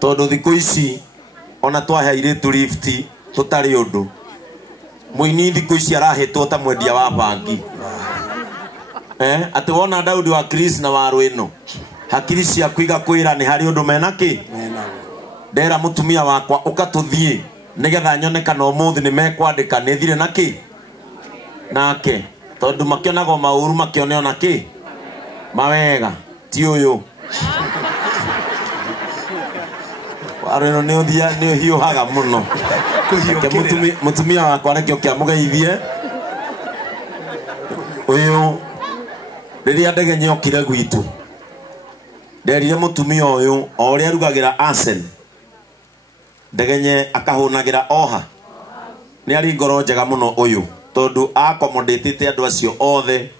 tondu thikũ ici ona twaheire tu lift tutari undu muini thikũ ici arahitwo ta mwendia wa bangi ati wona Daudi wa Chris na waru ino hakiri cia kuiga kwira ni hari undu menaki ndera mutumia wakwa ukatuthie nigetha nyone kana umuthi ni mekwandika ni thire naki nake tondu makionago mauru makioneo naki mawega ti uyu waru ino ni uthia ni hiuhaga muno mutumia wakwa rekio kiamugeithie uyu riria ndege nyokire gwitu nderire mutumia uyu o ria rugagira arsen ndege akahunagira oha ni ari ngoro njega muno uyu tondu accommodate andu acio othe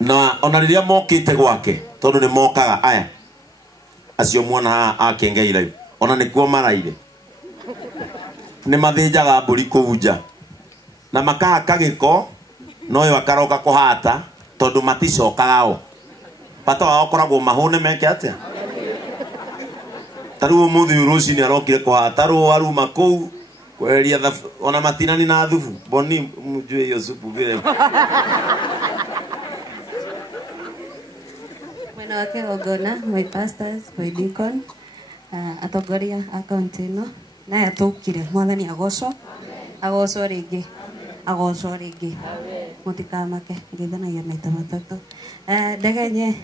na ona riria mokite gwake tondu ni mokaga aya acio muona akengeira ona nikuo maraire ni mathinjaga mburi kuunja na makahaka giko no yo akaroka kuhata tondu maticokagao bata wao koragwo mahune meke atia taru muthi ruci ni arokire kuhata ru aruma kou kweria ona matinani na thubu boni mujue hiyo supu vile mwena wake ogona my pastors my deacon atogoria account ino na yatukire mwathani agocwo ringi mutikamake ngithanagia maita matatu ndegenye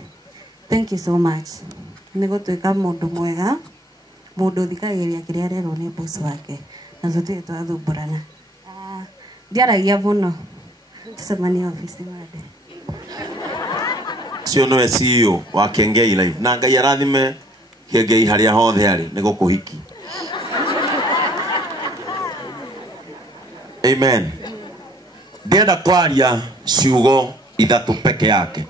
thank you so much ni gutwika mundu mwega mundu thikagiria kiria rero ni boss wake na zote twathumbũrana ndiaragia muno tucemania office made cio no CEO wa Kengei Live na Ngai arathime Kengei haria hothe ari ni gukuhiki amen ndenda kwaria ciugo ithatu peke yake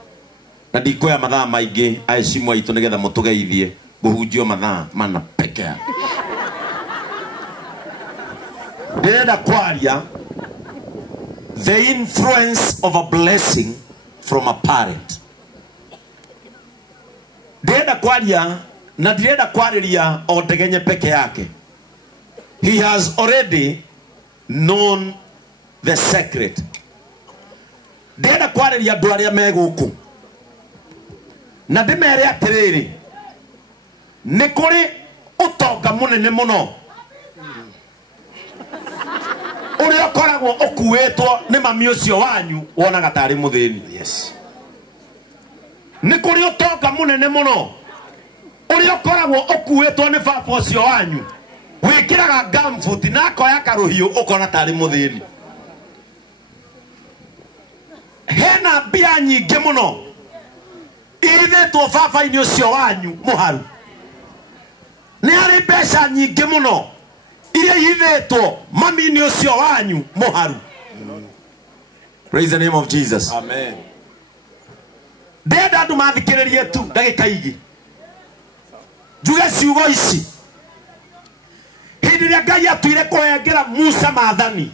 na ndikoya mathaa maingi aicimu aitu nigetha mutugeithie guhunjio mathaa mana peke yake ndenda kwaria the influence of a blessing from a parent ndenda kwaria na ndenda kwariria o ndegenye peke yake he has already known the secret ndenda kwariria andu aria meguku na ndimere atiriri ni kuri utonga munene muno uria koragwo ukuwetwo ni mami ucio wanyu wonaga tari muthini yes ni kuri utonga munene muno uria koragwo ukuwetwo ni baba ucio wanyu wikiraga gamfuti na koya karuhiu ukona tari muthini hena mbia nyingi muno ithetwo baba-ini ucio wanyu muharu ni ari mbeca nyingi muno iria ithetwo mami-ini ucio wanyu muharu praise the name of Jesus amen ndenda andu mathikiririe tu ndagika igi njuge ciugo ici hindi ria Ngai atuire kuhengera Musa maathani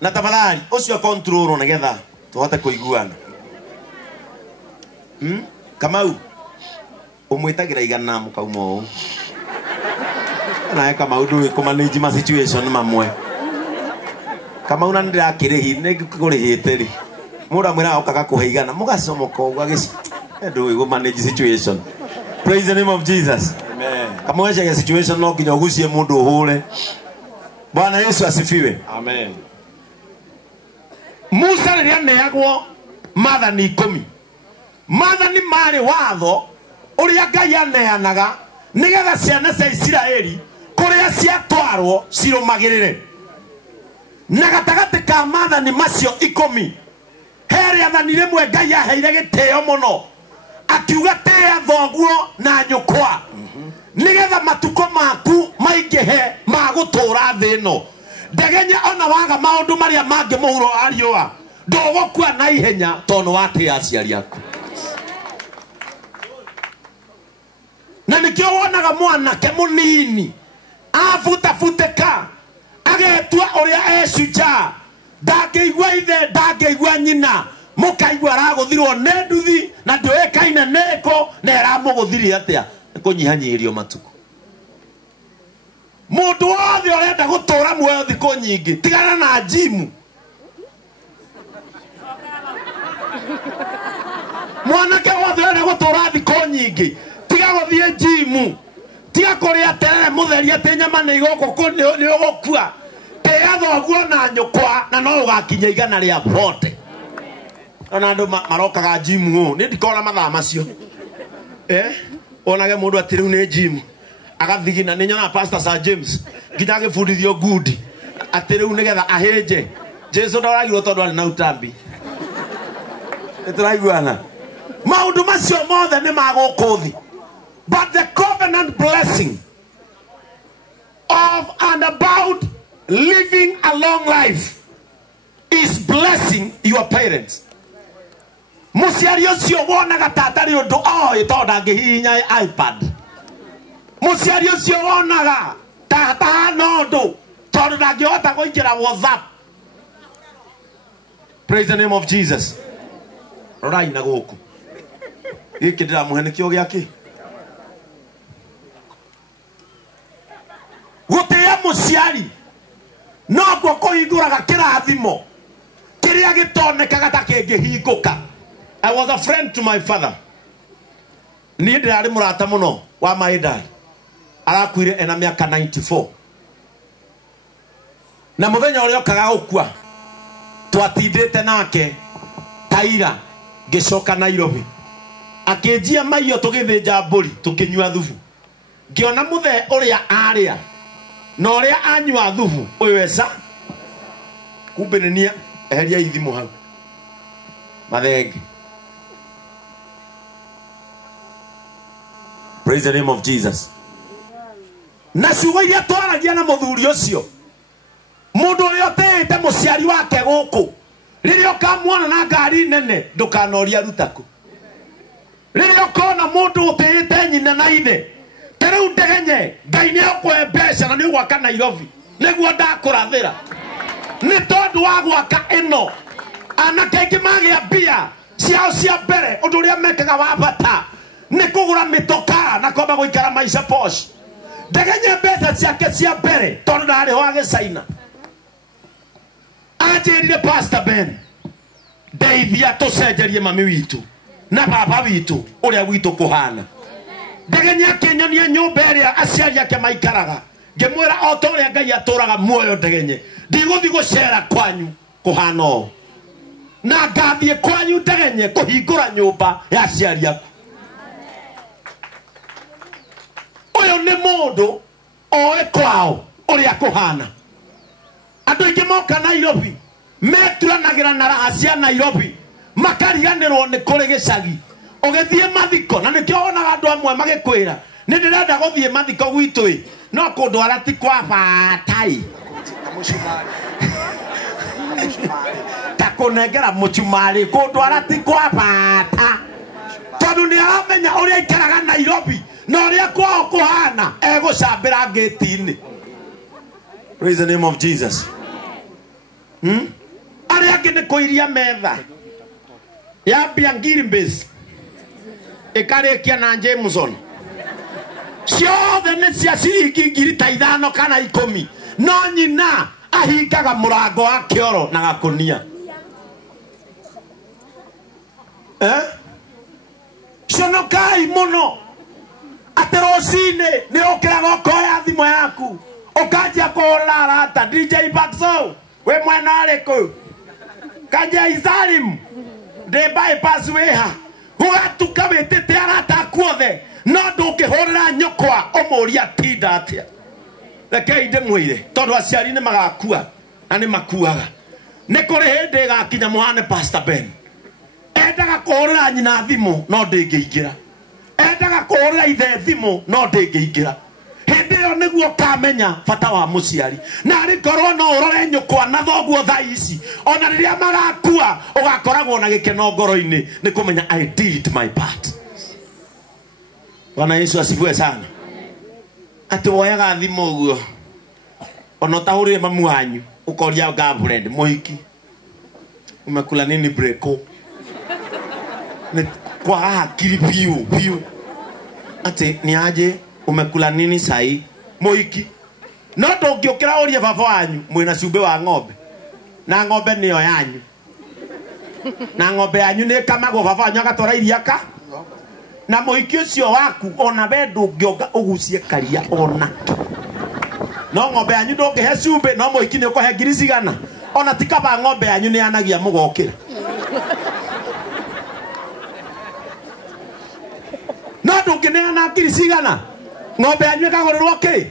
na tafadhali ucio control nigetha tuhote kuiguana Kamau umwitagira igana mukauma na Kamau ndu ku manage ma situation mamwe Kamau na ndirakirihi nigurihite ri mura mwira ukaga kuheigana mugacomoka ugwa gici ndu go manage situation praise the name of Jesus amen kama wewe situation no kinya ugucie mundu uhure Bwana Yesu asifiwe amen Musa riria neagwo maathani 10 maathani mari watho uria Ngai aneanaga nigetha ciana cia Isiraeli kuria ciatwarwo cirumagirire na gatagati ka maathani macio 10 here athani rimwe Ngai aheire gitio muno akiuga tia thoguo na nyukwa nigetha matuko maku maingihe magutura thino ndegenya ona waga maundu maria mangi muhuro ariwa ndogokua na ihenya tono watia aciari aku na nikio wonaga mwanake munini afuteka agetua uria ecuja ndangeigua ithe ndangeigua nyina mukaigua araguthirwo ne nduthi na ndoekaine neko na eramuguthirie atia kunyihanyirio matuko mundu wothe urenda gutura muoyo thiko nyingi tigana na jimu mwanake wothe urenda gutura thiko nyingi tiga guthie jimu tiga kuria terere mutheri ati nyama ni igoko ni ugokua tiga thoguo na nyukwa na no ugakinya igana ria bote ona andu marokaga jimu ni ndikona mathaa macio onage mundu ati riu ni jimu agathigina ni nyona Pastor Sir James nginya agibundithio good ati riu nigetha ahinje Jesu ndaragirwo tondu ari na utambi etiraiguana maundu macio mothe ni magukuthi but the covenant blessing of and about living a long life is blessing your parents. Musiari ucio wonaga tatari undu itonda ngihinya iPad. Musiari ucio wonaga tata nondu tondu ndangihota guikira WhatsApp. Praise the name of Jesus. Rorai na guku giki ndiramuhe nikio giaki gutia musiari no gwo kuhinguraga kirathimo kiria gitonekaga ta kingihinguka. I was a friend to my father. Ni ndirari murata muno wa my dad. Arakuire ena miaka 94. Na muthenya uria okaga gukua twatindite nake taira gicoka Nairobi. Akinjia maiyo tugithinja mburi tukinyua thubu. Ngiona muthe uria aria na uria anyua thubu uyu esa kumbe ni eheria ithimo hau mathenge. Praise the name of Jesus. Na ciugo iria twaragia na muthuri ucio mundu uria otete muciari wake guku riria ukamuona na ngari nene ndukanoria rutaku. Riria ukona mundu utete nyina na ithe teriu ndegenye Ngai ni akwe mbeca na ni gwaka Nairobi niguo ndakurathira ni tondu wa gwaka ino anake ingi magia mbia ciao cia mbere undu uria mekaga wa bata ni kugura mitoka na kwamba guikara maisha posh. Ndegenye mbeca ciake cia mbere tondu ndari ho agicaina. Anjirire Pastor Ben ndeithia tucenjerie mami witu na baba witu uria witu kuhana. Ndegenye akinyonia nyumba iria aciari ake maikaraga ngimwira o ta uria Ngai aturaga muoyo ndegenye ndiguthi gucera kwanyu kuhana o na ngathie kwanyu ndegenye kuhingura nyumba ya aciari aku. Uyu ni mundu oe kwao uria kuhana. Andu ingi moka Nairobi meturanagira na raha cia Nairobi makariganirwo ni kuri gicagi ugithie mathiko na nikio onaga andu amwe magikwira ni ndirenda guthie mathiko gwitu no kundu arati kwa batai takunengera muchumari kundu arati kwa bata tondu ni aramenya uria ikaraga Nairobi na uria kwao kuhana egucambira gate-ini. Praise the name of Jesus. Aria angi ni kuiria metha ya Biangirbis ikarikia na Jameson ciothe ni cia ciringi ngiri ta 5 kana 10 no nyina ahingaga murango wa kioro na gakunia. Conokai muno ati rucini ni ukiraga ukoya thimo yaku ukanjia kuhurira arata DJ Baxo we mwena ariku kanja Isalim de bypass weha ugatuka witite arata kuothe no ndukihurira nyokwa umuria tinda atia rekei ndimwire tondu aciari ni magakua na ni makuaga ni kuri hindi gakinya muhane Pastor Ben endaga kuhurira nyina thimo no ndingiingira endaga kuhurira ithe thimo no ndingiingira. Hindi yo niguo kamenya bata wa muciari na rikorwo no urore nyukwa na thoguo thaa ici ona riria magakua ugakoragwo na gikeno ngoro-ini ni kumenya I did my part. Bwana Yesu asifiwe sana. Ati woyaga thimo uguo ona tahurire mamu wanyu ukoria girlfriend muhiki umekula nini breko ni kwa hakiri biu ati ni aje umekula nini sai muhiki no ndungiukira urie baba wanyu mwina cumbi wa ng'ombe na ng'ombe niyo yanyu na ng'ombe yanyu ni kamagwo baba wanyu agatwara iria ka na muhiki ucio waku ona we ndungionga ugucie karia ona no ng'ombe yanyu ndungihe cumbi no muhiki ni ukuhe ngiri cigana ona tikaba ng'ombe yanyu ni yanagia mugokira no ndungineana ngiri cigana ng'ombe yanyu ikagurirwo ki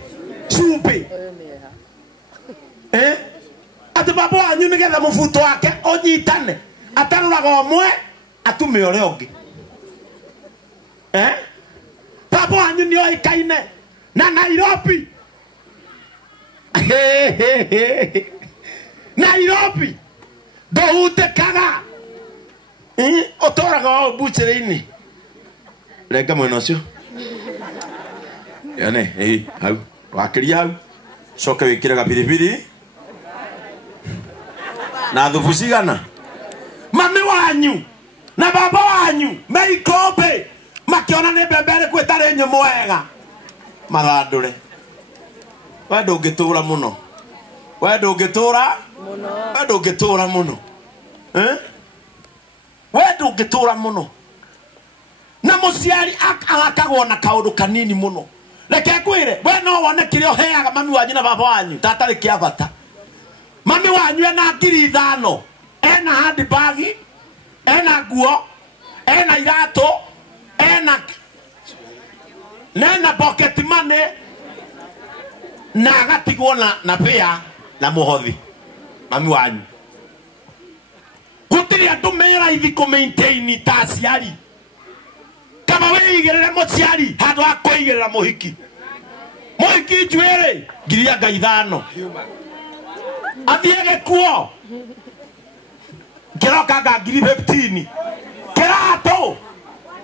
cumbi ati baba wanyu nigetha mubuto wake unyitane ataruraga umwe atume uria ungi baba wanyu ni oikaine na Nairobi Nairobi ndohutekaga utoraga o buciri-ini renga mwena ucio yane hau wakiria hau coke wikire gabiribiri na thubu cigana mami wanyu na baba wanyu meikombe makiona ni mbembe iriku itari nyumu wega mathandure we ndungitura muno we ndungitura muno we ndungitura muno na muciari agakagwo na kaundu kanini muno reke kwire we no wone kirio heaga mami wanyu na baba wanyu tatari kia bata mami wanyu ena ngiri 5 ena handbag ena nguo ena irato ena pocket money na agatigwo na pia na muhothi mami wanyu gutiri andu mera ithi ku maintain ta aciari kama weigirira muciari handu ha kuigirira muhiki njuiri ngiri anga 5 athiege kuo kiroka nga ngiri 15 kirato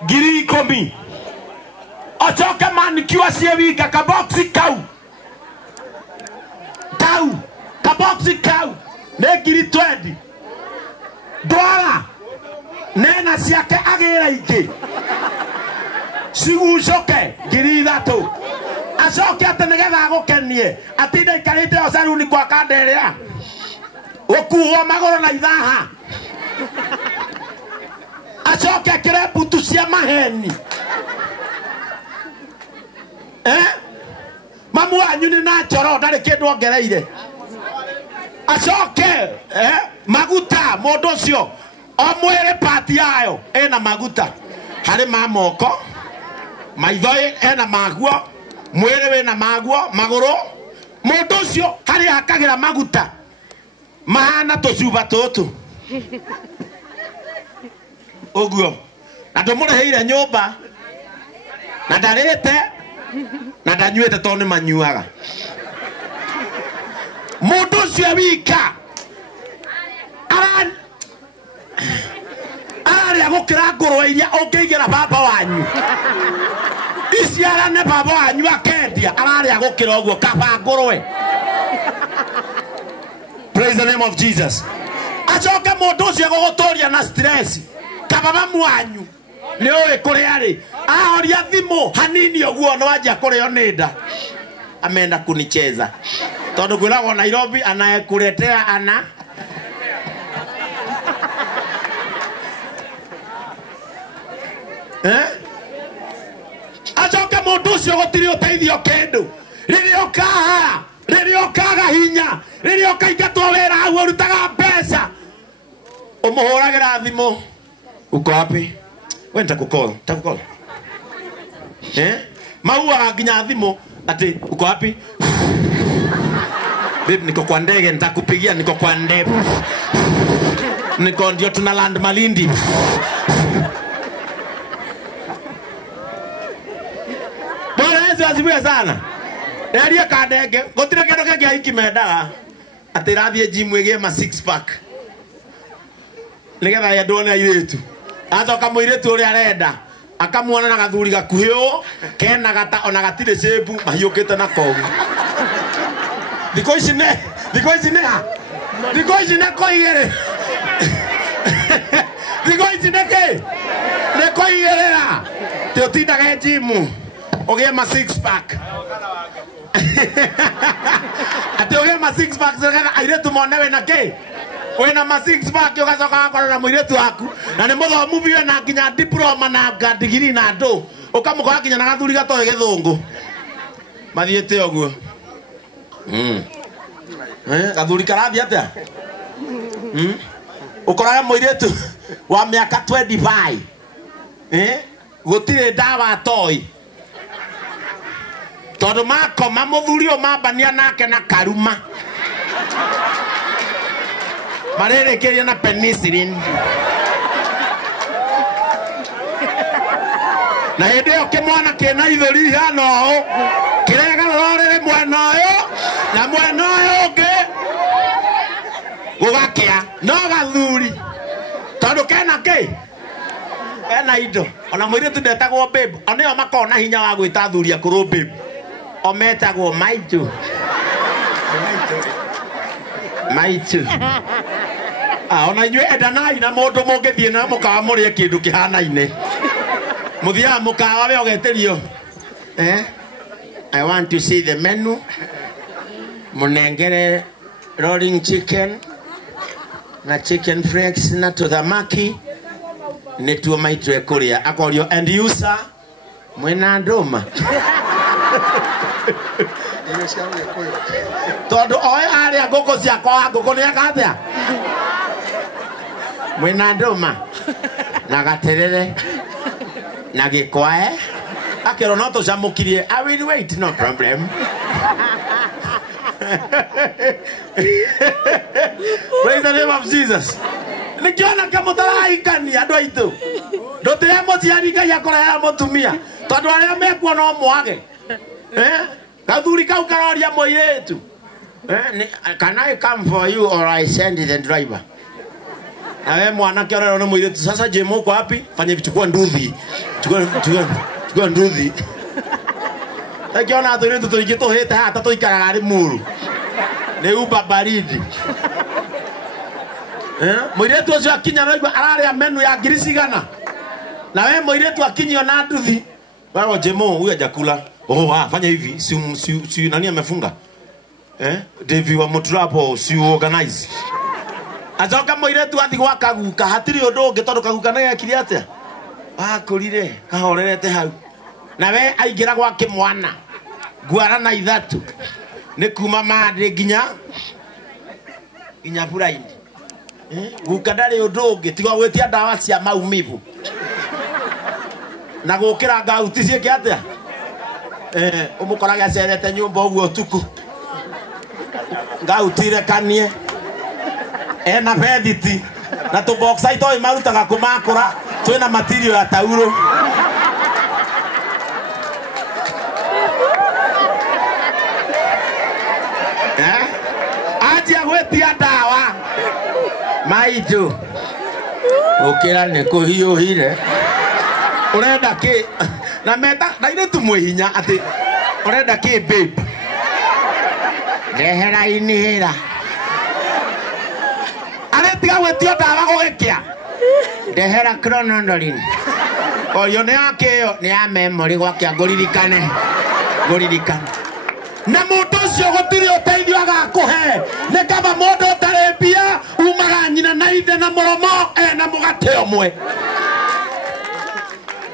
ngiri 10 ochoke manikiwa cie wika kaboxi kau kaboxi kau ne ngiri 20 dola nena ciake agira ingi cigucoke ngiri 3 acoke ati nigetha agukenie atinda ikarite o saruni kwa kanderea ukuo magoro na ithaha acoke akire mbutu cia maheni mamu wanyu ni na njoro ndari kindu ongereire acoke maguta mundu ucio o mwire pati yayo ena maguta hari ma moko maitho ena maguo mwire wena maguo maguru mundu ucio hari akagira maguta mahana tucuba tutu uguo na ndumureheire nyumba na ndarite na ndanyuite to ni manyuaga mundu ucio wika araria gukira ngurwe iria ungiigira baba wanyu iciarane baba wanyu akendia araria gukira uguo kaba ngurwe. Praise the name of Jesus. Acoke mundu ucio guguturia na stress kababa mwanyu ni oe kuri ari ahoria thimu hanini uguo no wajia kurio nida ameenda kunicheza tondu kwiragwo Nairobi anayekuletea ana acoke mundu ucio gutiri uteithio kindu riria ukaga hinya riria ukaingatwo wira hau urutaga mbeca umuhuragira thimu uko wapi we ntakukol mauaga nginya thimu ati uko wapi babe niko kwa ndege nitakupigia niko kwa ndege niko ndio tuna land Malindi bora Yesu asifiwe sana eria ka ndege gotire kindu kingi hiki mendaga ati rathie gym igie ma 6 pack nigetha yendwo ni airetu acoka muiretu uria arenda akamuona na gathuri gakuhiu kena gata ona gatire shebu mahiukite na kogu diko ici ne koigere diko ici ne ke ne koigere tio tindaga jimu Oge ma six pack. Ati oge ma six pack zega aire tu monewe na ke. Wena ma six pack yo gasoka akora na muiretu aku. Na ne muthomu biwe na nginya diploma na degree na ndo. Ukamukoa kinya na gathuri gatoe githungu. Mathiete oguo. Gathuri karathi atia? Ukoraga muiretu wa miaka 25. Gutire dawa toy. Todo makoma muthuri o mabania nake na karuma. Marere keria na penicillin. Na hende o kemwana kena ithori hano ho. Kirega rorere mwena yo na mwena yo ke. Gugakia no gathuri. Todo kena ke. Ena indo. Ona mwire tu ndetagwo babe. Ona yo makona hinya wa gwita thuri akuru babe. Ometagwo maitu. Maitu. Ona inywe endanai na mundu mungithie na mukawa murie kindu kihanaine. Muthia mukawa we ogeterio. I want to see the menu. Munengere rolling chicken na chicken flakes na tuthamaki netuo maitu ekuria akorio and you sir mwena ndoma. Todo oe aria gogo cia kwa gogo ni akatia. Mwena ndoma na gaterere na gikwae akero no to jamukirie. I will wait, no problem. Praise the name of Jesus. Nikiona kama taraikani andu aitu ndotere motiarika yakora ya motumia tondu aria mekuo no mwage gathuri kau karoria moiretu can I come for you or I send the driver? Na wewe mwana kiorero no moiretu sasa je mko wapi? Fanya vichukua nduthi chukua nduthi akiona atoiretu toigito heta hata toikaraga ari muru ne uba baridi. Moiretu acio akinya no igwa araria menu ya ngirisigana na wewe moiretu akinyio na nduthi wao jemo huyu jakula. Fanya hivi si nani amefunga Devi wa Mutrapo si organize azoka moiretu athi gwa kaguka hatiri undu ungi tondu kaguka na yakiri atia akurire kahorerete hau na we aingira gwa kimwana guara na ithatu ni kuma mande nginya buraini guka ndari undu ungi tiga gwitia ndawa cia maumivu na gukira ngauti cieke atia umukoraga cerete nyumba uguo tuku ngautire kanie ena bediti na to box ito imarutaga kumakura twina material ya tauro aje gwetia dawa maitu ukira ne kuhiuhire urenda ki na meta na ile tumwihinya ati urenda ki babe rehera inihira aretiga gwetia dawa gugikia rehera chronodolin oyo ne akio ne a memory gwakia nguririkane na mundu ucio gutiri uteithio agakuhe ne kama mundu utarembia umaga nyina na ithe na muromo na mugate omwe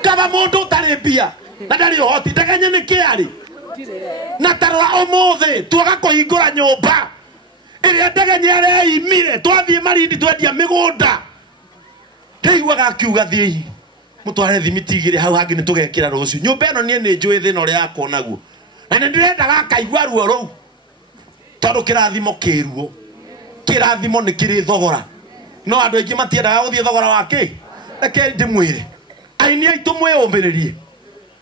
kama mundu utarembia na ndari uhoti ndagenye ni kiari na tarwa omothe twaga kuhingura nyumba iria ndagenye areimire twathie marindi twendia migunda ndeiguaga akiuga thii mutware thimiti igire hau hangi ni tugekira rucio nyumba eno nie ni njui thina uria yakwo naguo na ndirendaga akaigua ruo rou tondu kirathimo kiruo kirathimo ni kiri thogora no andu aingi matiendaga guthie thogora wake reke ndimwire aini aitu mwiyumbiririe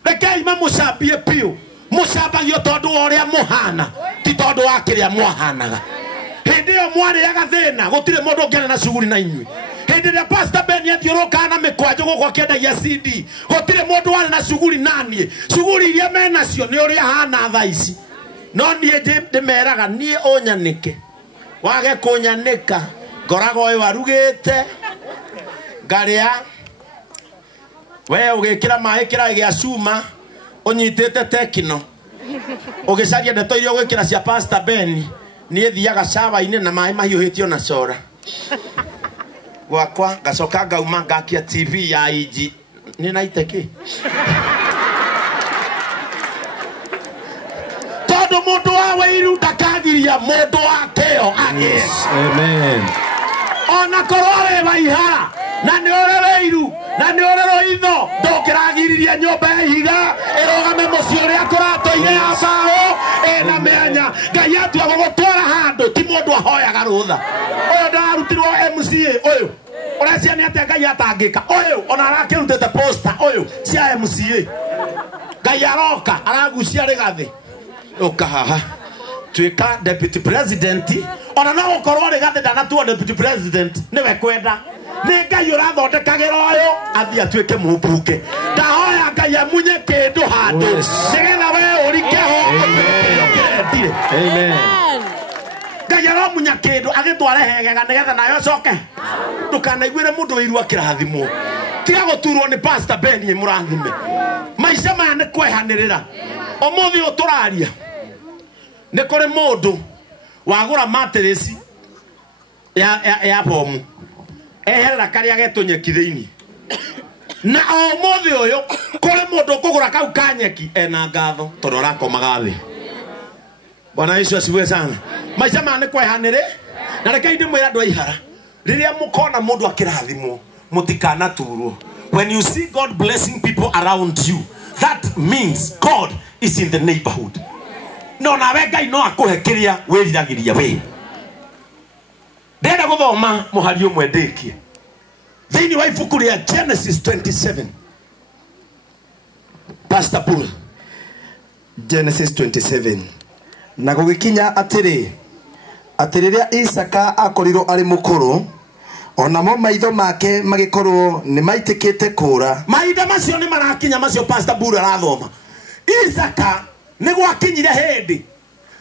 rekei mamucambie piu mucambagio tondu uria muhana ti tondu wa kiria mwahanaga hindi iyo mwariaga thina gutire mundu ungiana na shughuli na inyui hindi ria pastor Ben athiuruka na mikwanjo guko akiendagia CD gutire mundu wari na shughuli nanie shughuli iria menacio ni uria hana thaa ici no nie ndimeraga nie unyanike wage kunyanika ngorago we warugite ngaria we ugikira mai kira gia cuma onyitete tekino ugicaria ndeto iria gwikira cia Pastor Ben nie thiaga caba-ini na mai mahiuhitio na cora gwakwa gacoka ngauma ngakia TV ya iji ni naiteki todo mundu wa Wairu ndakagiria mundu wa keo age. Amen. Ona korore baihara na ni ore Wairu na ni ore Roitho ndokiragiriria nyumba ya ihiga irogame mucio ria kuratoire ya bao ena meanya Ngai atua gugutwara handu ti mundu ahoyaga rutha uyu ndarutirwo MCA uyu urecia ni atia Ngai atangika uyu ona arakirutite poster uyu cia MCA Ngai aroka aragucia rigathi ukahaha twika deputy president ona no ukorwo rigathi ndanatua deputy president niwe kwenda ni Ngai urathondekagira uyu athia twike mumbuke ndahoya Ngai amunye kindu handu nigetha we urike ho ukirendire. Amen. Ngai aramunya kindu agitware hegega nigetha nayo coke ndukanaiguire mundu Wairu akirathimwo tiga guturwo ni Pastor Ben ye murathime maica maya ni kwehanirira umuthi uturaria ni kuri mundu wagura mattress ya bomu eherera karia getunyeki thiini na umuthi uyu kuri mundu kugura kau kanyeki ena ngatho tondu arakomaga thi. Bwana Yesu asifiwe sana. Maica maya ni kwehanire na reke ndimwira andu aihara riria mukona mundu akirathimwo mutikanaturwo. When you see God blessing people around you, that means God is in the neighborhood. No nawe Ngai no akuhe kiria wiriragiria we. Ndenda guthoma muhari umwe ndikie thiini wa ibuku ria Genesis 27. Pastor Bull. Genesis 27. Na gugikinya atiriria Isaka akorirwo ari mukuru onamo maitho make magikorwo ni maitikite kura. Maitho macio ni marakinya macio Pastor Bull arathoma. Isaka ni gwakinyire hindi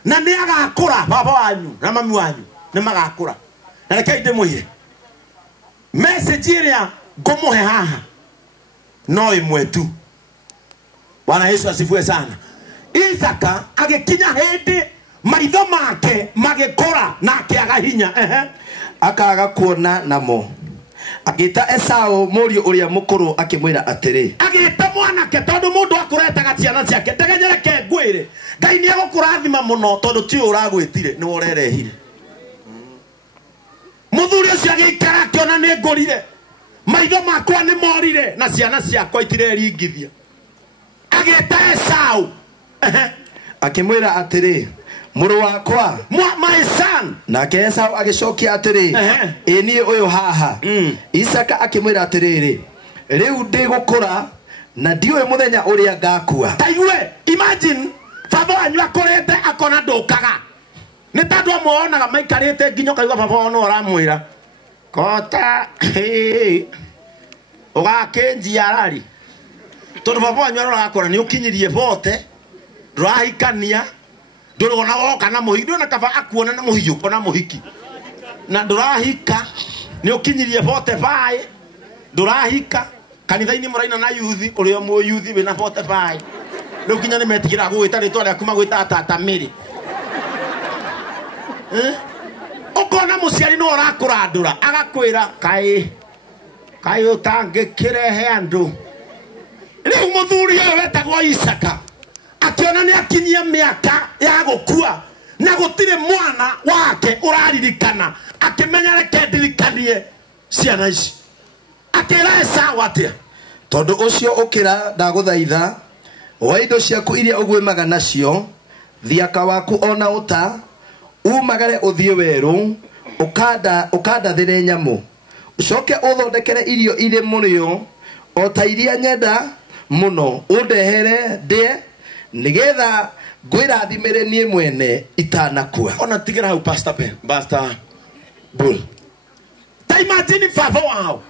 na ni agakura baba wanyu na mami wanyu ni magakura. Na reke ndimwire message iria ngumuhe haha no imwe tu. Bwana Yesu asifiwe sana. Isaka agikinya hindi maitho make magikora na akiaga hinya akaga kuona namo agita Esau murio uria mukuru akimwira atiri agita mwanake tondu mundu akuretaga ciana ciake ndegenyereke ngwire Ngai ni agukurathima muno tondu ti uragwitire ni urerehire. Muthuri ucio agikara akiona ni ngurire maitho makwa ni morire na ciana ciakwa itireringithia agita Esau akimwira atiri muru wakwa my son. Nake Esau agicokia atiri ini uyu haha. Isaka akimwira atiriri riu ndigukura na ndiwe muthenya uria ngakua. Taiwe imagine baba wanyu akorete akona ndukaga ni tandu amuonaga maikarite nginyo kaigua baba wao no aramwira kota ugakenjia arari tondu baba wanyu arakora ni ukinyirie bote ndurahikania ndurona woka na muhiki ndurona kaba akuona na muhiyo ona muhiki na ndurahika ni ukinyirie bote bai ndurahika kanitha-ini muraina na yuthi uria mu yuthi wina bote bai riu kinya ni metigira gwita ritwa riaku magwita tata miri ukona muciari no arakurandura agakwira kai utangikirehe andu riu muthuri uyu wetagwo Isaka akiona ni akinyia miaka ya gukua na gutire mwana wake uraririkana akimenya reke ndirikanie ciana ici akira Esau atia tondu ucio ukira ndaguthaitha wa indo ciaku iria ugwimaga nacio thiaka waku ona uta umagare uthie weru ukandathire nyamu ucoke uthondekere irio iri murio o ta iria nyenda muno undehere ndie nigetha ngwirathimire nie mwene itanakua. Ona tigira hau Pastor Bull. Ta imagine baba wao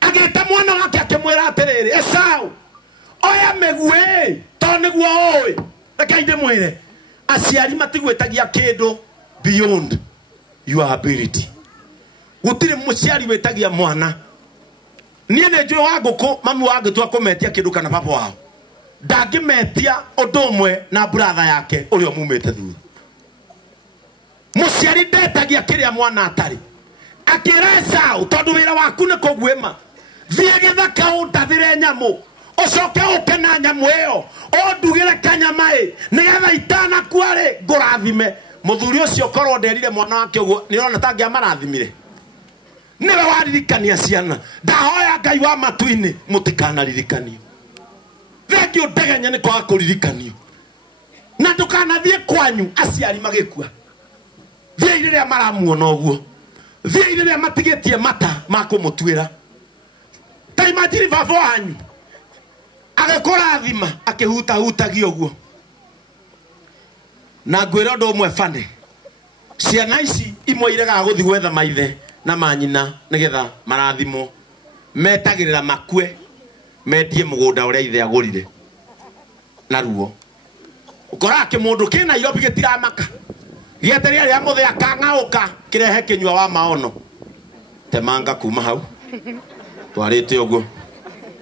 ageta mwana wake akimwira atiriri Esau oya megue to niguo oi reke ndimwire aciari matigwetagia kindu beyond your ability. Gutire muciari wetagia mwana nie ne njwe wa nguku mami wa ngitu akumetia kindu kana baba wao ndagimetia odumwe na brother yake urio mumete thutha. Muciari ndetagia kiria mwana atari akira Esau tondu wira waku ni kugwima thie githaka undathire nyamu ucoke ukena nyamu iyo ondugire kanyamai nigetha itana kwari ngurathime. Muthuri ucio korwo nderire mwana wake uguo nirona tangia marathimire niwe waririkania ciana. Ndahoya Ngai wa matu-ini mutikanaririkanio. Thengio ndegenya ni kwaga kuririkanio na ndukanathie kwanyu aciari magikua. Thie iriria maramuona uguo, thie iriria matigitie mata makumutwira. Ta imagine baba wanyu agikurathima akihutahutagia uguo. Na ngwira undu umwe bane, ciana ici imwe irega guthi gwetha maithe na manyina nigetha marathimo metagirira makue metie mugunda uria ithe agurire na ruo. Ukora ki mundu kina Nairobi gitiramaka gieteria ria muthe akangauka kirehe kinywa wa maono. Temanga kuma hau twarite uguo,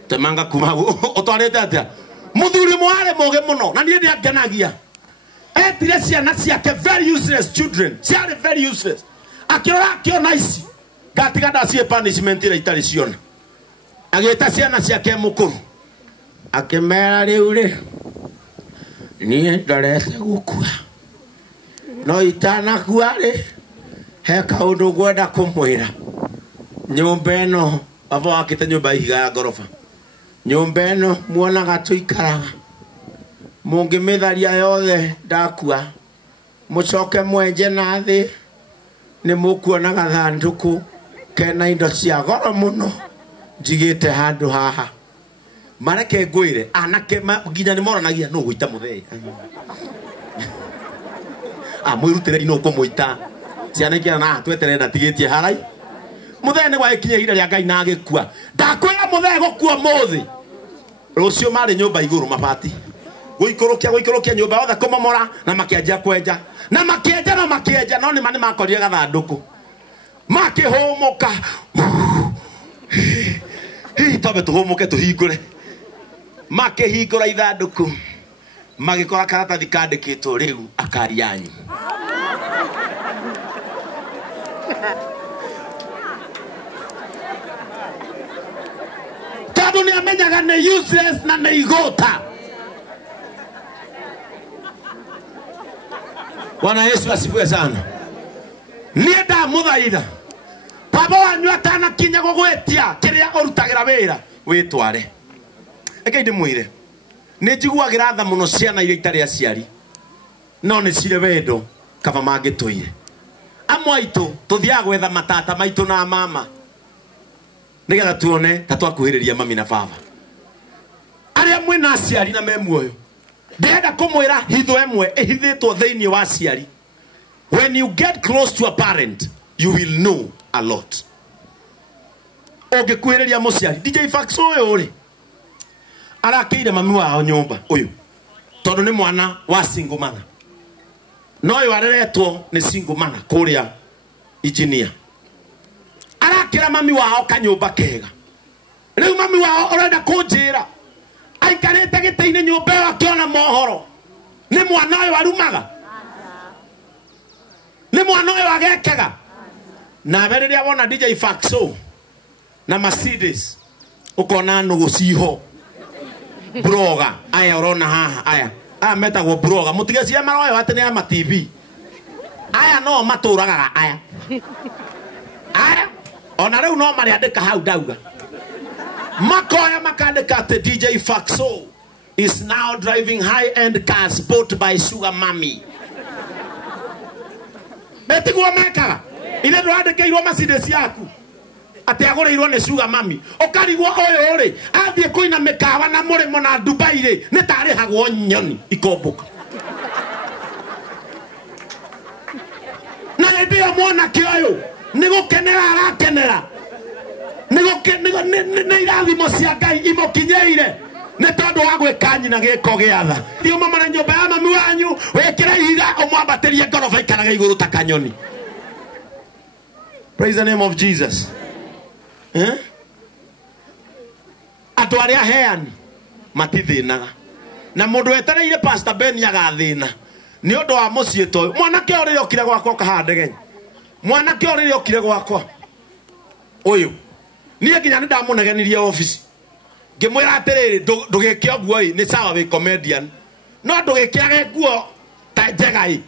temanga kuma hau utwarite atia. Muthuri mware moge muno na nie ndiangenagia. Etire ciana ciake very useless children, ciare very useless. Akiora akiona ici gatiga ndacie punishment ira itari ciona. Agita ciana ciake mukuru akimera riu ri nie ndarete gukua no itanakua ri he kaundu ngwenda kumwira. Nyumba ino baba wakite nyumba ihiga ya gorofa. Nyumba ino muonaga tuikaraga mungimitharia yothe ndakua mucoke mwenje na thi ni mukuona gathanduku kena indo cia goro muno njigite handu haha. Mareke ngwire anake nginya ni moranagia no guita muthee mwirutire ino kumuita ciana ikia na twetere na tigitie harai muthee ni gwakinya ira ria Ngai na agikua. Ndakwira muthee gukua muthi rucio mari nyumba iguru mabati guikurukia nyumba yothe kumomora na makianjia kwenja na makienja no ni mani makorire gathanduku makihumuka tobe tuhumuke tuhingure. Makihingura ithanduku magikora karatathi kandikitwo riu akari yanyu. Tondu ni amenyaga ni useless na ni igota. Bwana Yesu asifiwe sana. Nie ndamuthaitha baba wanyu atanakinya gugwetia kiria urutagira wira witware. Eke ndimwire ni njiguagira tha muno ciana iria itari aciari no ni cire wendo kaba mangituire. Amwe aitu tuthiaga gwetha matata maitu na mama nigetha tuone ta twakuhiriria mami na baba. Aria mwina aciari na memuoyo ndenda kumwira hitho emwe ihithitwo thiini wa aciari. When you get close to a parent you will know a lot. Ogikuhiriria muciari DJ Fax uyu uri arakiire mami wao nyumba uyu tondu ni mwana wa single mother no uyu areretwo ni single mother kuria engineer. Arakira mami wao kanyumba kega. Riu mami wao urenda kunjira aikarite gite-ini nyumba yo akiona mohoro ni mwana uyu arumaga ni mwana uyu agekaga. Na beriria wona DJ Faxo na Mercedes ukona nugu ciho broga aya urona haha aya metagwo broga mutige cia maroyo atene ya TV aya no maturaga aya ona riu no mari andika hau dauga makoya makandika ati DJ Faxo is now driving high-end cars bought by Sugar Mommy. Betigwo mekaga ile ndo andikeirwo Mercedes yaku ati agureirwo ni Sugar Mommy ukarigwo uyu ri athie kuina mikawa na murimo na Dubai ri ni tari hagwo nyoni ikombuka na ndio mwana kioyo ni gukenera arakenera ni irathimo cia Ngai imukinyeire ni tondu wa gwika nyina giko giatha. Ndio mama na nyumba ya mami wanyu wekira ihiga umwambatirie ngorofa ikaraga iguru ta kanyoni. Praise the name of Jesus. Atu aria heani matithinaga na mundu wetereire Pastor Ben agathina ni undu wa muciĩ to mwanake orire okire gwakwa kahande mwanake orire okire gwakwa uyu nie nginya ni ndamunegenirie office ngimwira atiriri ndugike oguo ni sawa we comedian no ndugikage guo ta njegai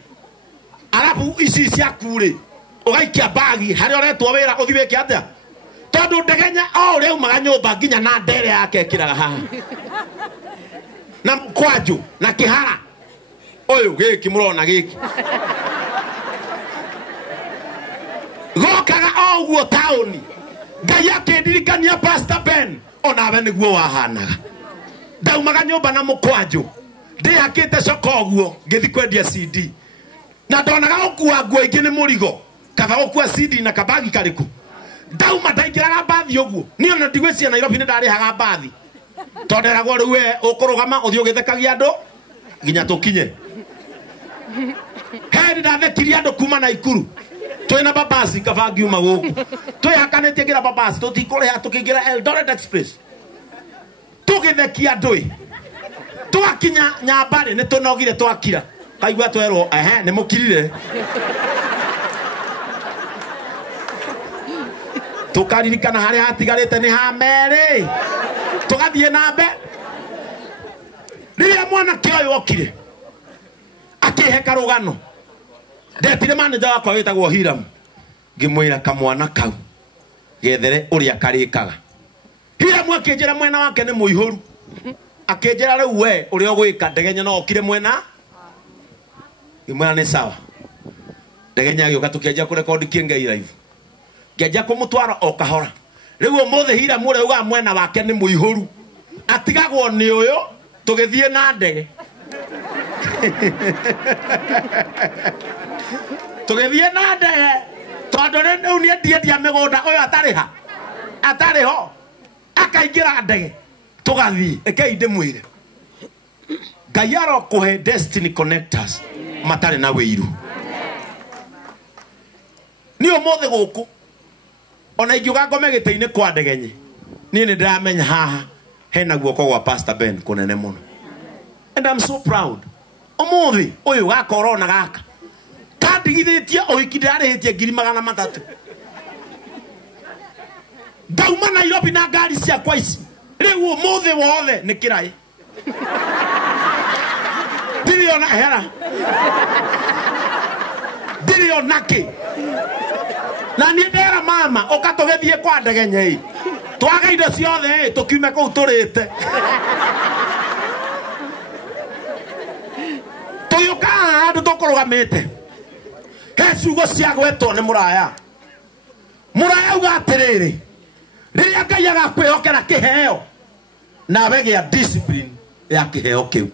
arabu ici cia kuri ugaikia bagi hari oretwo wira uthi wike atia tondu ndegenya o uri umaga nyumba nginya na ndere yake kiraga haha na kwaju na kihara uyu giki murona giki gokaga oguo tauni ngai akindirikania Pastor Ben onawe niguo wahanaga ndaumaga nyumba na mukwanju ndihakite coko oguo ngithi kwendia CD na ndonaga gukua nguo ingi ni murigo kaba gukua CD na kabagi kariku ndauma ndaingiraga mbathi uguo ni ona ndigwiciria Nairobi ni ndarihaga mbathi tonderagwo riu we ukurugama uthi ugithekagia andu nginya tukinye hendi ndathekirie andu kuma Naikuru twina babasi kaba ngiuma guku twihakanitie ngira babasi tutikuriha tukingira Eldoret Express tugithekia andu tugakinya Nyambari ni tunogire twakira kaigua twerwo ni mukirire tukaririkana hari hatigarite ni ha Meri tugathie nambe riria mwanake uyu okire akihe karugano ndetire manager wakwa witagwo Hiram ngimwira kamwana kau gethere uria karikaga Hiram akinjira mwena wake ni muihuru akinjira riu we uria gwika ndegenya no okire mwena imwana ni sawa ndegenya agioka tukianjia kurecord Kiengei live ngianjia kumutwara o kahora riu mothe Hiram uria uga mwena wake ni muihuru atigagwo ni uyu tugithie na ndege tugithie na ndege tondu riu ni endia migunda uyu atariho akaingira ndege tugathie ekei ndimwire ngai arokuhe destiny connectors matari na wiru ni umothe guku ona ingiuga ngome gite-ini kwa ndegenye ni ndiramenya haha hena guoko gwa Pastor Ben kunene muno and I'm so proud umuthi uyu ga corona gaka kandigithitie uhiki ndarihitie 300,000 ndauma Nairobi na ngari ciakwa ici riu umuthi wothe ni kirai ndiriona hera ndiriona ki na ni ndera mama ukatugethie kwa ndegenye twaga indo ciothe tukiume kuu turite tuyuka andu tukurugamite he ciugo cia gwetwo ni muraya uga atiriri riria ngai agakwihokera kiheo nawe gia discipline ya kiheo kiu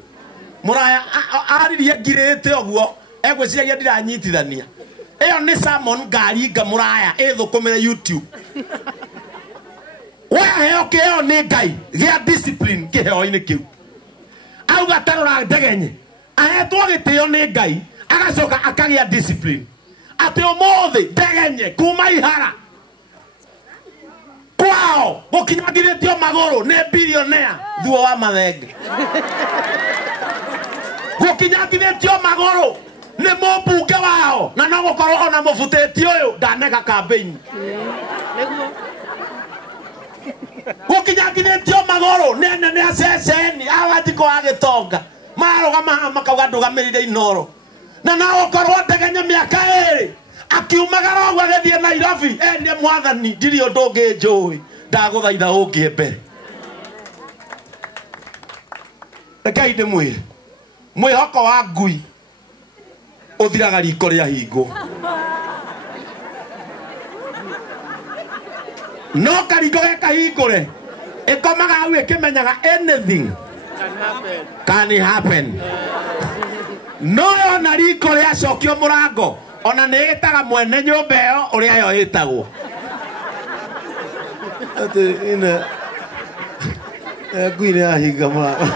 muraya aririe ngirite oguo egwiciria ndiranyitithania iyo ni sermon ngaringa muraya ithukumire YouTube we heo kiheo ni ngai gia discipline kiheo-ini kiu auga tarora ndegenye ahetwo gitio ni ngai agacoka akagia discipline ati umuthi ndegenye kuma ihara kwao gukinyagithitio maguru ni billionaire thuo wa mathenge gukinyagithitio maguru ni mumbunge wao na no gukorwo ona mubutiti uyu ndaneka campaign gukinyagithitio maguru nene aceceni awatiko agitonga marugama makauga ndugamirire inoro na no gukorwo ndegenye miaka iri akiumagara ogwo agithie Nairobi ene mwathani ndiri undu ungi njui ndaguthaitha ungie mbere rekai ndimwire mwihoko wa ngui uthiraga riko ria hingo no karingo gekahingure ikomaga au ikimenyaga anything can happen no ona riko ria cokio murango ona ni itaga mwene nyumba iyo uria yo itagwo ati ina ngui ni ahinga murango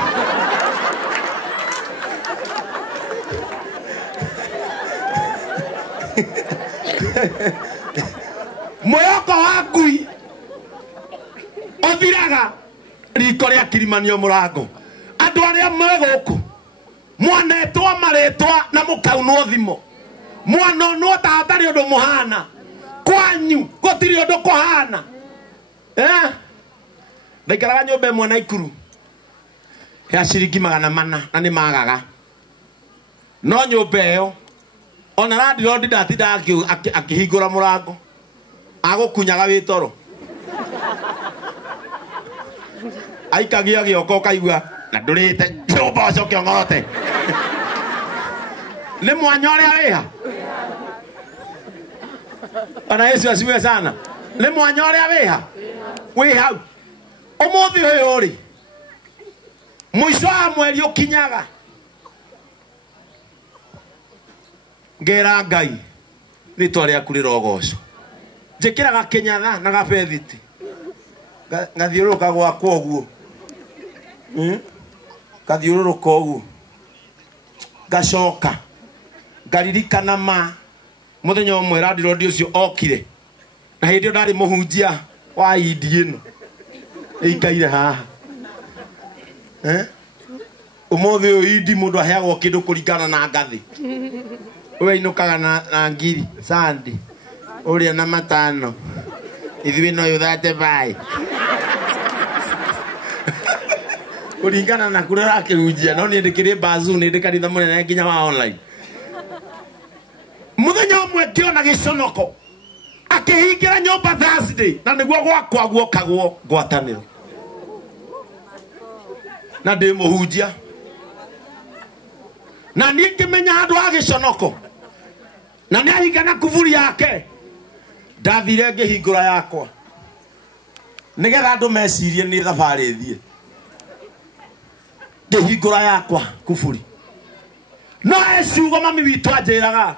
mwihoko wa ngui uthiraga riko ria kirimanio murango andu aria mwegoku mwanetwa maretwa na mukaunwo thimo mwana no tatari undu muhana kwanyu gutiri undu kuhana ndaikaraga nyumba imwe na Ikuru ya ciringi 400 na ni magaga no nyumba iyo ona landlord ndatinda akihingura murango agukunyaga witoro aikagia gioko kaigua na ndurite nyumba ucio kiongorote ni mwanya uria wiha ana Yesu asiwe sana ni mwanya uria wiha wi hau umuthi uyu ri mwisho wa mweri ukinyaga ngera Ngai ritwa riaku rirogoco njikiraga kinyatha na gabethiti ngathiuruka gwakwa uguo ngathiuruka uguo ngacoka ngaririkana ma muthenya umwe landlord ucio okire na hindi ndari muhunjia wa idi ino ikaire haha umuthi uyu idi mundu aheagwo kindu kuringana na ngathi we inukaga na ngiri sandi uria na matano ithui no yuthate bai kuringana na kuria akirunjia no ni ndikire bazu ni ndikanitha munene nginya wa online muthenya umwe kiona giconoko akihingira nyumba Thursday na niguo gwakwa guokagwo ngwataniro na ndi muhunjia na ni ngimenya handu ha giconoko na ni ahingana kuvuri yake ndathire ngihingura yakwa nigetha andu mecirie ni thabari thie ngihingura yakwa kuvuri no eciugo mami witu anjiraga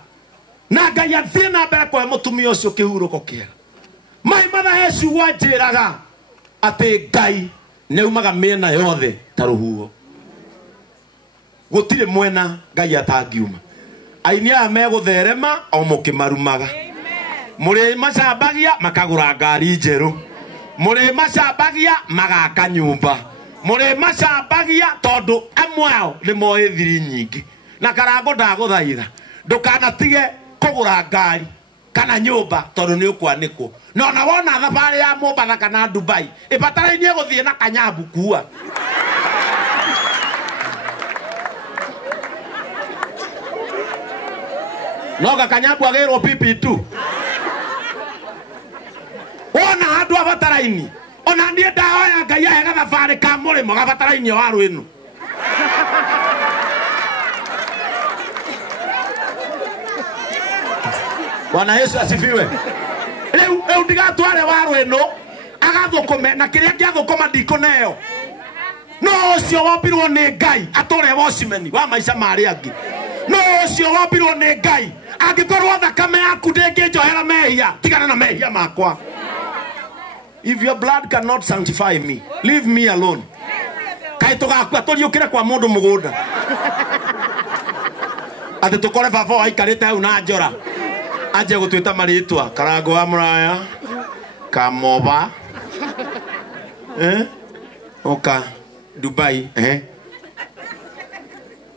na Ngai athie na mbere kwa mutumia ucio kihuruko kiega mai matha eciugo anjiraga ati Ngai neumaga miena yothe ta ruhuo gutire mwena Ngai atangiuma aini aya megutherema o mukimarumaga muri macambagia makagura ngari njeru muri macambagia magaka nyumba muri macambagia tondu amwe ao ni moe thiri nyingi na karango ndaguthaitha ndukanatige kugura ngari kana nyumba tondu ni ukwanikwo no na wona thabari ya Mombasa kana Dubai ibatarainie guthie na kanyambu kuwa noga kanyambu agirwo pipi tu wona handu abataraini ona nie ndawa ya Ngai ahega thabari ka murimo gabataraini wa rwinu Bwana Yesu asifiwe leo ndigatware wa rwinu agathukome na kiria ngiathukoma ndikuneo no ucio wombirwo ni Ngai atore wocimeni wa maica mari angi no ucio wombirwo ni Ngai angikorwo thakame yaku ndinginjohera mehia tigana na mehia makwa. If your blood cannot sanctify me, leave me alone. Kai tugakua turiukire kwa mundu mugunda ati tukore baba aikarite hau na njora anje gutwita maritwa karango wa muraya kamoba oka Dubai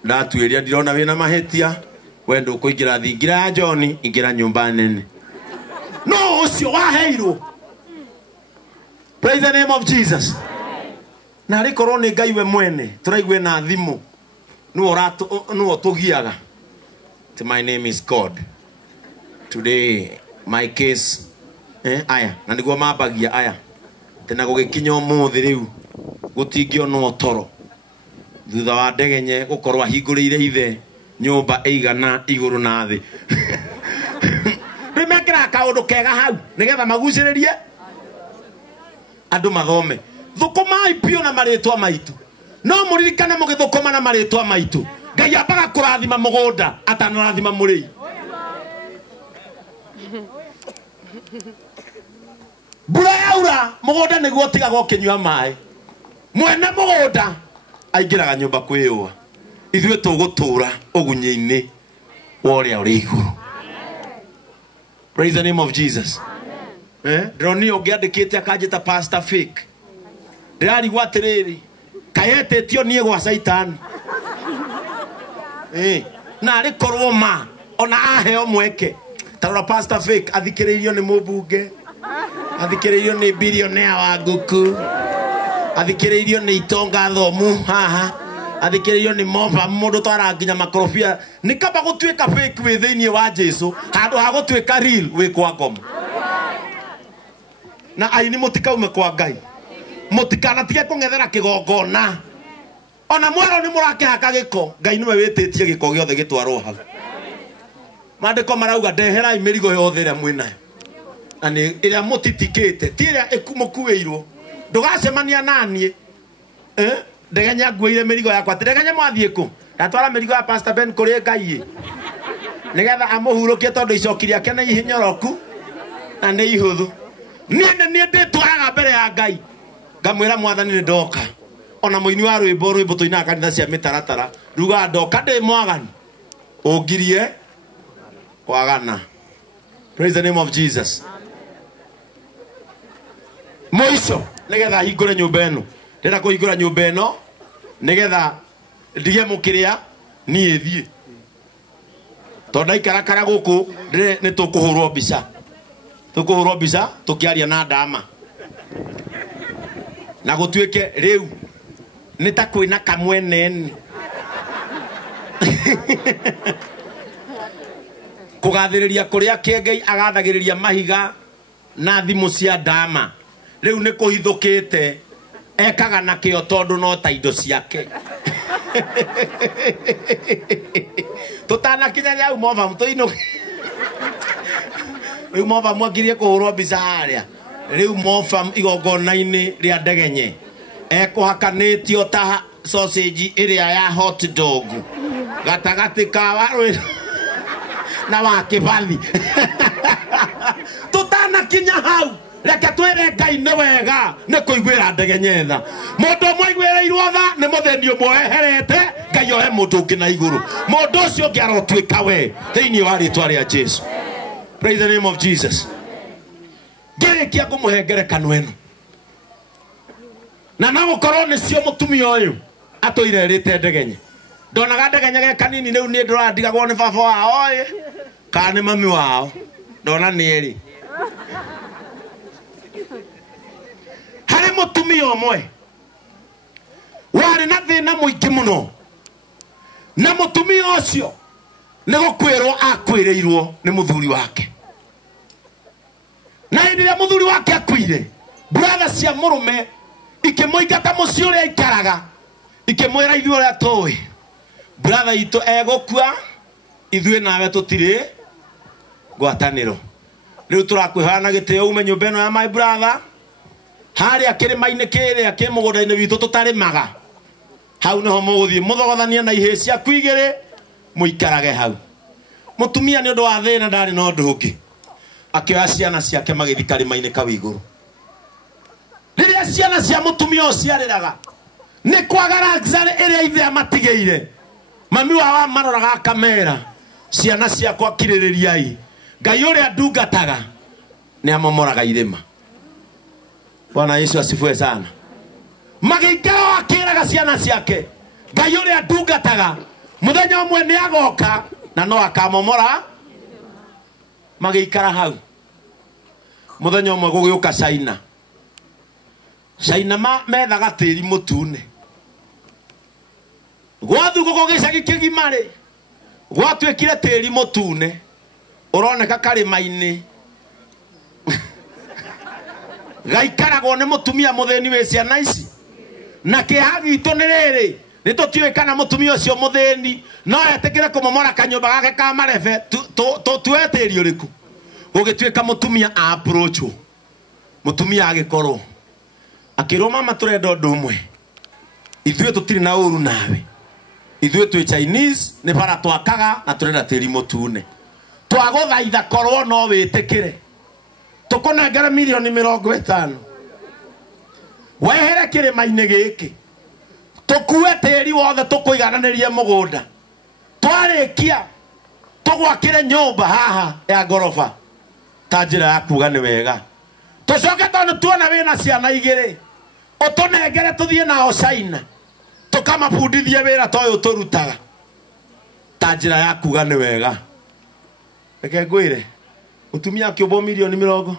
ndatuiria ndirona wina mahetia wendo kuingira thingira John ingira nyumba nene no ucio waheirwo. Praise the name of Jesus. Na rikorwo ni Ngai we mwene turaigwe na thimu nuo tugiaga. My name is God. Today my case aya na niguo mabagia aya tena gugikinya umuthi riu gutingio no toro thutha wa ndegenye gukorwa hingurire ithe nyumba eigana iguru na thi rimekira kaundu kega hau nigetha maguciririe andu mathome thukumai pio na maritwa maitu no muririkane mugithukuma na maritwa maitu Ngai ambaga kurathima mugunda atanarathima muri mbura yaura mugunda niguo tigaga kinyua mai mwene mugunda aingiraga nyumba kwiwa ithuĩ tugutura ugunyi-ini woria uri iguru. Praise the name of Jesus. Droni ungiandikite akanjita pastor fake ndirarigwa atiriri kayetetio nie gwa Satan na ari korwo ma ona aheo mweke tarora Pastor Fake athikiririo ni mubunge athikiririo ni billionaire wa nguku athikiririo ni itonga thomu haha athikiririo ni moba mundu twara nginya makorofia ni kaba gutwika fake we thiini wa Jesu handu ha gutwika real we kwa ngoma na aini mutikaume kwa Ngai mutikanatige kungethera kigongona ona mwero ni murakihaka giko Ngai niwe wititie giko giothe gitwarwo hau mandiko marauga ndeherai mirigo yothe ria mwinayo na ni iria mutitikite ti iria ikumukuirwo ndugacemania nanie ndegenya nguire mirigo yakwa ndegenya mwathie ku ndatwara mirigo ya Pastor Ben kuri Ngai nigetha amuhurukie tondu icokiria kene ihinyoroku na ni ihuthu nie nditwaraga mbere ya Ngai ngamwira mwathani ni ndoka ona muini wa rwimbo tuinaga kanitha cia mitaratara ruga ndoka ndi mwagani ungirie kwagana. Praise the name of Jesus. Moiso nigetha hingure nyumba eno ndira kuhingura nyumba eno nigetha ndige mukiria nie thie tonda ikarakara guku ni tukuhurwo mbica tukiaria na ndama na gutwike riu ni ta kwina kamweneni kugathiriria kuria Ngai agathagiriria mahiga na thimu cia ndama riu ni kuhithukite ekaga na kio tondu no ta indo ciake tutana kinya yau mova mtoino riu mova mwagirie kuhurwo mbica haria riu mova igongona-ini ria ndegenye ekuhakanitio ta sausage iria ya hot dog gatagati ka warwe na wa kibathi tutana kinya hau reke twire Ngai ni wega ni kuiguira ndegenye tha mundu mwaiguireirwo tha ni muthenio mweherete Ngai ohe mundu ungi na iguru mundu ucio ungi arotwika we thiini wa ritwa ria Jesu. Praise the name of Jesus. Ngirikia kumuhengere kanu eno na no gukorwo ni cio mutumia uyu atuirerite ndegenye ndonaga ndegenye ge kanini riu ni ndurandigagwo ni baba wao kana ni mami wao ndona ni eri hari mutumia umwe wari na thina muingi muno na mutumia ucio ni gukwirwo akwireirwo ni muthuri wake na hindi ya muthuri wake akuire brother cia murume ikimoingata mucio uria ikaraga ikimwira ithuĩ uria tũĩ brother itu egukua ithuĩ nawe tutiri ngwatanĩro riu turakwĩhana gĩtĩo ume nyũmba ĩno ya my brother haria kĩrĩma-inĩ kĩrĩa kĩ mũgũnda-inĩ witũ tũtarĩmaga hau niho mũgũthiĩ mũthogothanie na ihĩ ciaku igĩrĩ mũikarage hau mutumia nĩ ũndũ wa thĩna ndarĩ na ũndũ ũngĩ akĩoya ciana ciake magĩthi karĩma-inĩ kau igũrũ rĩrĩa ciana cia mutumia ũcio ciarĩraga nĩ kwaga luxury ĩrĩa ithe amatigĩire mami wao maroraga kamera ciana ciakwa kirĩrĩriai Ngai ũrĩa ndungataga nĩ amomoraga irĩma. Bwana Yesu asifiwe sana. Magĩikara akĩraga ciana ciake Ngai ũrĩa ndungataga muthenya ũmwe nĩ agoka na no akamomora. Magĩikara hau muthenya ũmwe gũgĩũka China methaga tĩri mũtune gwathu gũkũ gĩcagi kĩgimarĩ gwatuĩkire tĩri mũtune ũroneka karĩma-inĩ gaikaragwo nĩ mũtumia mũthĩni wĩ ciana ici na kĩeha gitũ nĩ rĩrĩ nĩ tũtiũĩ kana mũtumia ũcio mũthĩni no etĩkĩre kũmomora kanyũmba gake ka marebe tuoe tĩri ũrĩkũ gũgĩtuĩka mũtumia approachwo mũtumia agĩkorwo akĩrwo mama tũrenda ũndũ ũmwe ithuĩ tũtirĩ na ũru nawe ithuĩ twĩ Chinese nĩ bara twakaga na tũrenda tĩri mũtune twagũthaitha korwo no wĩtĩkĩre tũkũnengere milioni 50 wehere kĩrĩma-inĩ gĩkĩ tũkue tĩri wothe tũkũigananĩrie mũgũnda twarĩkia tũgwakĩre nyũmba haha ya ngoroba ta njĩra ya kuga nĩ wega tũcoke tondũ tuona wĩna ciana igĩrĩ ũtũnengere tũthiĩ nao China tukamabundithia wĩra ta ũyũ tũrutaga ta njĩra ya kuga nĩ wega. Reke ngwĩre mũtumia akĩũmbwo milioni 40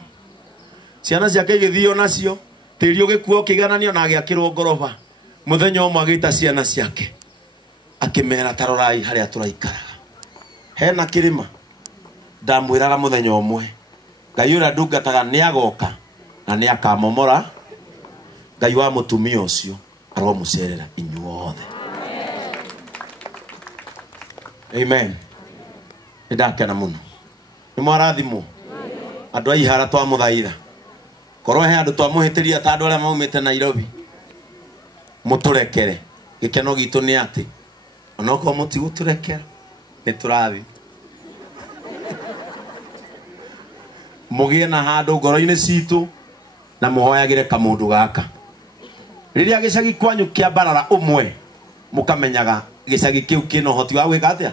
ciana ciake igĩthiĩ nacio tĩri ũgĩkuo ũkĩigananio na agĩakĩrwo ngoroba. Mũthenya ũmwe agĩta ciana ciake akĩmera tarorai harĩa tũraikaraga hena kĩrĩma. Ndamwĩraga mũthenya ũmwe Ngai ũrĩa ndungataga nĩ agoka na nĩ akamomora. Ngai wa mũtumia ũcio aromũcerera inyuothe. Amen. Nĩndakena mũno. Nĩ mwarathimwo andũ a Ihara twamũthaitha korwo he andũ twamũhĩtĩria ta andũ arĩa maumĩte Nairobi mũtũrekere. Gĩkeno gitũ nĩ atĩ onokorwo mũtigũtũrekera nĩ tũrathi mũgĩe na handũ ngoro-inĩ citũ na mũhoyagĩre kamũndũ gaka. Rĩrĩa gĩcagi kwanyu kĩa Mbarara ũmwe mũkamenyaga gĩcagi kĩu kĩna ũhoti wa gwĩka atĩa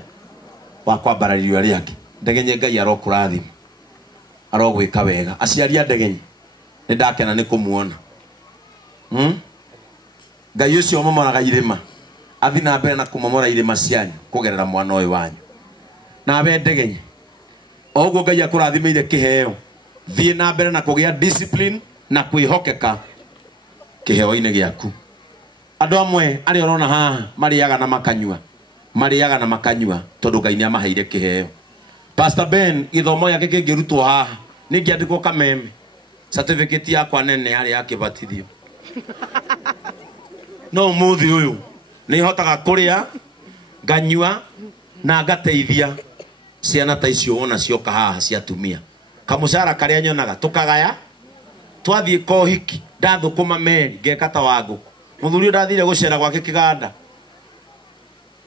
wa kwambarario arĩa angĩ. Ndegenye Ngai arokũrathima arogwĩka wega. Aciari a Ndegenye nĩndakena nĩ kũmuona. Ngai ũcio momoraga irĩma athi na mbere na kũmomora irĩma cianyu kũgerera mwana ũyũ wanyu. Nawe Ndegenye o ũguo Ngai akũrathimĩire kĩheo thiĩ na mbere na kũgĩa discipline na kwĩhokeka kĩheo-inĩ gĩaku. Andũ amwe arĩa ũrona haha marĩaga na makanyua tondũ Ngai nĩamaheire kĩheo. Pastor Ben gĩthomo gĩake kĩngĩrutwo haha nĩngĩandĩkwo kameme certificate yakwa nene yarĩ ya kĩbatithio. No mũthĩ ũyũ nĩhotaga kũrĩa nganyua na ngateithia ciana ta icio wona cioka haha cia atumia. Kamũcara karĩa nyonaga tũkagaya twathiĩ kohiki ndathũkũma meri ngeka ta Wangũkũ. Mũthuri ndathire gũcera gwake kĩganda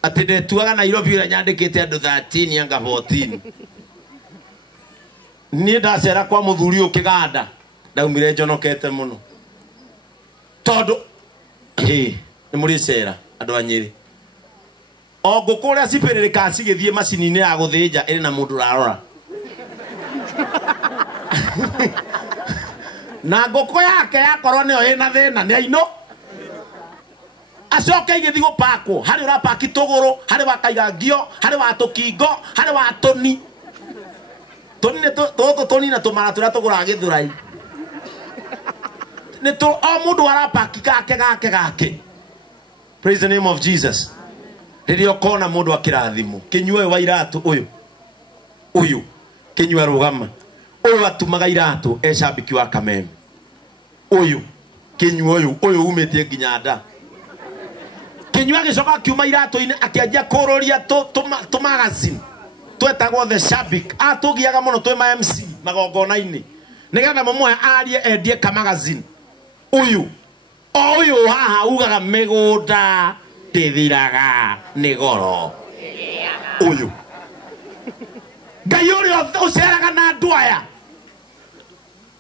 atĩ ndetuaga Nairobi ũrĩa nyandĩkĩte andũ 13 anga 14. Niĩ ndacera kwa mũthuri ũyũ kĩganda ndaumire njonokete mũno tondũ nĩ mũrĩcera andũ a Nyĩrĩ. O ngũkũ ũrĩa cibĩrĩrĩkaga cigĩthiĩ macini-inĩ ya gũthĩnja ĩrĩ na mũndũ ũrarora. Na ngũkũ yake yakorwo nĩyo ĩna thĩna nĩ ainũ acoke igĩthiĩ gũpakwo harĩ ũrapaki tũgũrũ harĩ wa kaigangio harĩ wa tũkingo harĩ wa tũni tũtũ tũni na tũmara tũrĩa tũgũraga Gĩthũrai. O mũndũ arapaki gake. Praise the name of Jesus. Rĩrĩa ũkona mũndũ akĩrathimwo kĩnyua ũyũ wa iratũ ũyũ kĩnyua rũgama ũyũ atumaga iratũ cambĩki wa Kameme ũyũ kĩnyua ũyũ umĩtie nginya nda. Kĩnyua gĩcoka kiuma iratũ-inĩ akĩanjia kũrũria tũmagazine twetagwo the Shabik. Atũgiaga mũno twĩ ma MC magongona-inĩ nĩgetha mũmwe arie endie kamagazine. Ũyũ haha ugaga mĩgũnda ndĩthiraga nĩ goro. Ũyũ Ngai ũrĩa ũceraga na andũ aya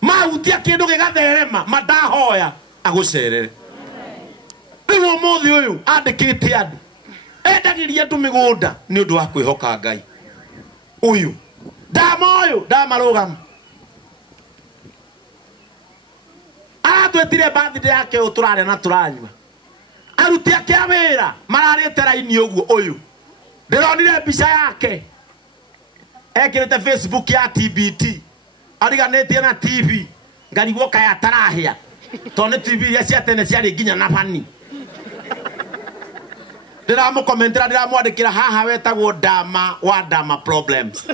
mahutia kĩndũ gĩgatherema mandahoya agũcerere. Rĩu ũmũthĩ ũyũ andĩkĩte andũ endagĩria andũ mĩgũnda nĩ ũndũ wa kwĩhoka Ngai. Ũyũ ndamarũgama aratwĩtire birthday yake ũyũ tũrarĩa na tũranyua. Aruti ake a wĩra mararĩte raini ũguo. Ũyũ ndĩronire mbica yake ekĩrĩte Facebook ya TBT ariganĩtie na TV ngarigwo kaya atarahĩa tondũ nĩ TV iria cia tene ciarĩ nginya na bani. Ndĩramũkomentera ndĩramwandĩkĩra haha wetagwo Ndama wa Ndama Problems.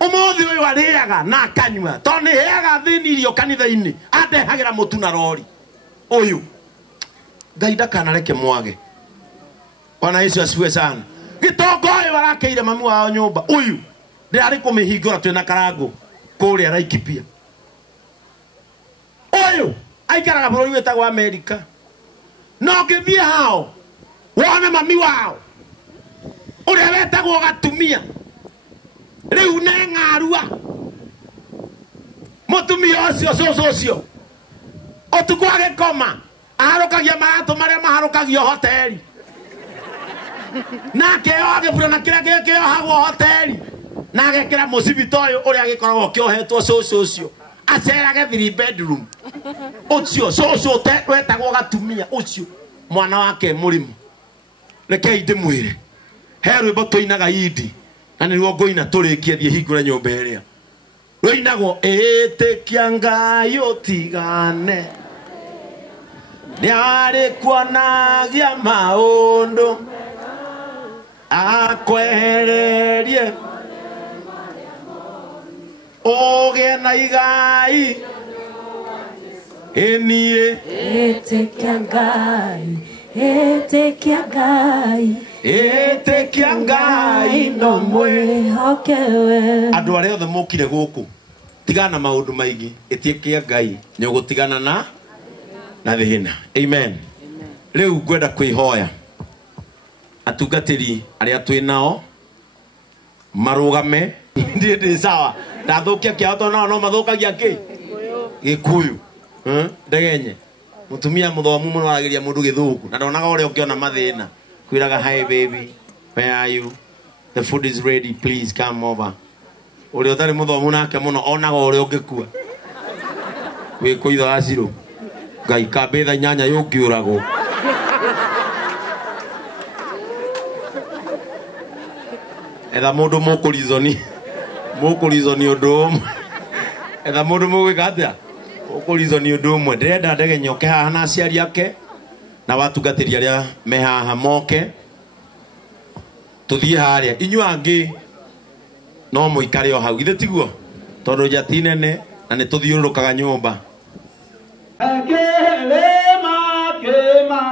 Ũmũthĩ ũyũ arĩaga na akanyua tondũ nĩ heaga thĩni irio kanitha-inĩ andehagĩra mũtu na rori. Ũyũ Ngai ndakanareke mwage. Bwana Yesu asifiwe sana. Gĩtonga ũyũ arakĩire mami wao nyũmba. Ũyũ ndĩrarĩ kũmĩhingũra twĩna Karangũ kũrĩa Laikipia. Ũyũ aikaraga bũrũri wĩtagwo Amerika. No ngĩthiĩ hao wone mami wao ũrĩa wetagwo Gatumia rĩu nĩ ng'arua. Mũtumia ũcio cũcũ ũcio ũtukũ agĩkoma aharũkagia maratũ marĩa maharũkagio hoteli na akĩoha gĩburana kĩrĩa kĩohagwo hoteli na agekĩra mũcibito ũyũ ũrĩa agĩkoragwo kĩohetwo cũcũ ũcio acerage 3 bedroom. Ũcio cũcũ wetagwo Gatumia ũcio mwana wake mũrimũ rekei ndĩmwĩre he rwĩmbo tũinaga Idi na nĩruo ngũina tũrĩkie thiĩ hingũre nyũmba ĩrĩa rũinagwo ĩtĩkia Ngai ũtigane nĩarĩ kuonagia maũndũ akwehererie ũgĩe na igai ĩniĩ Ĩtĩkia Ngai, ĩtĩkia Ngai, ĩtĩkia Ngai no mwĩhokewe. andũ arĩa othe mũkire gũkũ tigana na maũndũ maingĩ ĩtĩkia Ngai nĩ ũgũtigana na thĩna. Amen. Rĩu ngwenda kwĩhoya atungatĩri arĩa twĩ nao marũgame ndĩ sawa ndathũkia kĩao tondũ nao no mathũkagia Gĩkũyũ ndegenye mũtumia mũthomu mũno aragĩria mũndũ Gĩthũngũ na ndonaga ũrĩa ũngĩona mathĩna kwĩraga hi baby where are you, the food is ready, please come over. Ũrĩa ũtarĩ mũthomu nake mũno onaga ũrĩa ũngĩkua wĩkũitha acirũ Ngai kambĩtha nyanya yũngĩũragwo etha mũndũ mũkũrizoni ũndũ ũmwe etha mũndũ mũgwĩka atĩa mũkũrizoni ũndũ ũmwe. Ndĩrenda ndege nyoke haha na aciari ake na watungatĩri arĩa me haha moke tũthiĩ harĩa inyuĩ angĩ no mũikare o hau githĩ tiguo tondũ njati nene na nĩ tũthiũrũrũkaga nyũmba. Kema, kema,